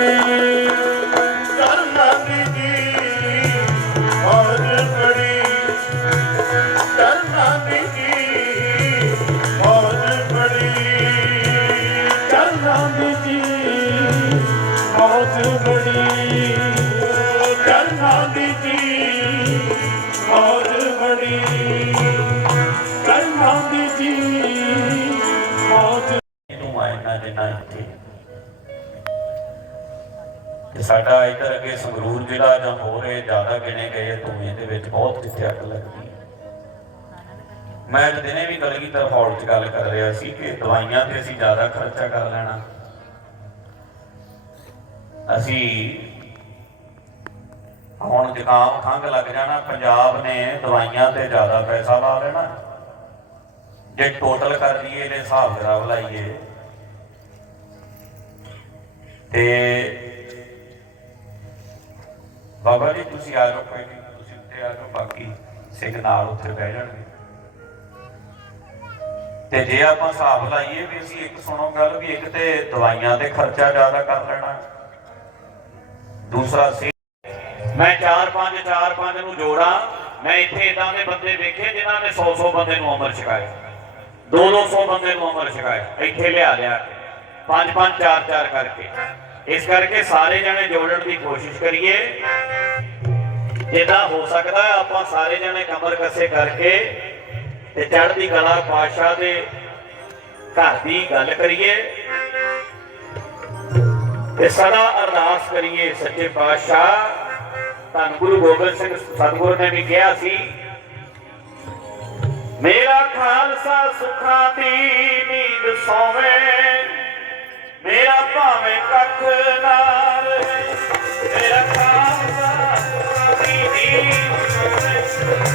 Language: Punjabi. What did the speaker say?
ਕਰਨਾ ਦੀ ਜੀ ਮੌਜ ਬੜੀ ਕਰਨਾ ਦੀ ਜੀ ਤੇ ਸਾਡਾ ਇੱਧਰ ਅੱਗੇ ਸੰਗਰੂਰ ਜ਼ਿਲ੍ਹਾ ਜਾਂ ਹੋਰ ਇਹ ਜ਼ਿਆਦਾ ਗਿਣੇ ਗਏ ਧੂਏ ਦੇ ਵਿੱਚ ਬਹੁਤ ਜਿੱਥੇ ਅੱਗ ਲੱਗਦੀ ਹੈ ਮੈਂ ਅੱਜ ਦਿਨੇ ਵੀ ਕਲਗੀਧਰ ਹਾਲ 'ਚ ਗੱਲ ਕਰ ਰਿਹਾ ਸੀ ਕਿ ਦਵਾਈਆਂ ਤੇ ਅਸੀਂ ਜ਼ਿਆਦਾ ਖਰਚਾ ਕਰ ਲੈਣਾ। ਅਸੀਂ ਹੁਣ ਜ਼ੁਕਾਮ ਖੰਘ ਲੱਗ ਜਾਣਾ, ਪੰਜਾਬ ਨੇ ਦਵਾਈਆਂ ਤੇ ਜ਼ਿਆਦਾ ਪੈਸਾ ਲਾ ਲੈਣਾ। ਜੇ ਟੋਟਲ ਕਰ ਲਈਏ, ਇਹਦੇ ਹਿਸਾਬ ਕਿਤਾਬ ਲਾਈਏ। ਤੇ ਬਾਬਾ ਜੀ, ਤੁਸੀਂ ਆ ਜਾਓ, ਕੋਈ ਨਹੀਂ, ਤੁਸੀਂ ਉੱਤੇ ਆ ਜਾਓ, ਬਾਕੀ ਸਿੰਘ ਨਾਲ ਉੱਥੇ ਬਹਿ ਜਾਣਗੇ। ਤੇ ਜੇ ਆਪਾਂ ਹਿਸਾਬ ਲਾਈਏ ਵੀ ਅਸੀਂ ਇੱਕ ਸੁਣੋ ਗੱਲ ਵੀ, ਇੱਕ ਤੇ ਦਵਾਈਆਂ ਤੇ ਖਰਚਾ ਜ਼ਿਆਦਾ ਕਰ ਲੈਣਾ, ਦੂਸਰਾ ਸੀ, ਮੈਂ 4 5 4 5 ਨੂੰ ਜੋੜਾਂ, ਮੈਂ ਇੱਥੇ ਇਦਾਂ ਦੇ ਬੰਦੇ ਵੇਖੇ ਜਿਨ੍ਹਾਂ ਨੇ 100 100 ਬੰਦੇ ਨੂੰ ਅਮਰ ਛਕਾਇਆ 2 200 ਬੰਦੇ ਨੂੰ ਅਮਰ ਛਕਾਇਆ ਇੱਥੇ ਲਿਆ ਲਿਆ ਕੇ, ਪੰਜ ਪੰਜ ਚਾਰ ਚਾਰ ਕਰਕੇ। ਇਸ ਕਰਕੇ ਸਾਰੇ ਜਣੇ ਜੋੜਨ ਦੀ ਕੋਸ਼ਿਸ਼ ਕਰੀਏ। ਜਿੱਦਾਂ ਹੋ ਸਕਦਾ ਆਪਾਂ ਸਾਰੇ ਜਣੇ ਕਮਰ ਕੱਸੇ ਕਰਕੇ ਤੇ ਚੜ੍ਹਦੀ ਕਲਾ ਪਾਸ਼ਾ ਦੇ ਘਰ ਦੀ ਗੱਲ ਕਰੀਏ। ਤੇ ਸਦਾ ਅਰਦਾਸ ਕਰੀਏ ਸੱਚੇ ਪਾਤਸ਼ਾਹ। ਧੰਨ ਗੁਰੂ ਗੋਬਿੰਦ ਸਿੰਘ ਸਤਿਗੁਰ ਨੇ ਵੀ ਕਿਹਾ ਸੀ, ਮੇਰਾ ਖਾਲਸਾ ਸੁਖਾਂ ਦੀ ਨੀਂਦ ਸੋਵੇ ਭਾਵੇਂ ਕੱਖ ਨਾ ਰਹੇ ਮੇਰਾ ਖਾਲਸਾ ਸੁਖਾਂ ਦੀ ਨੀਂਦ ਸੋਵੇ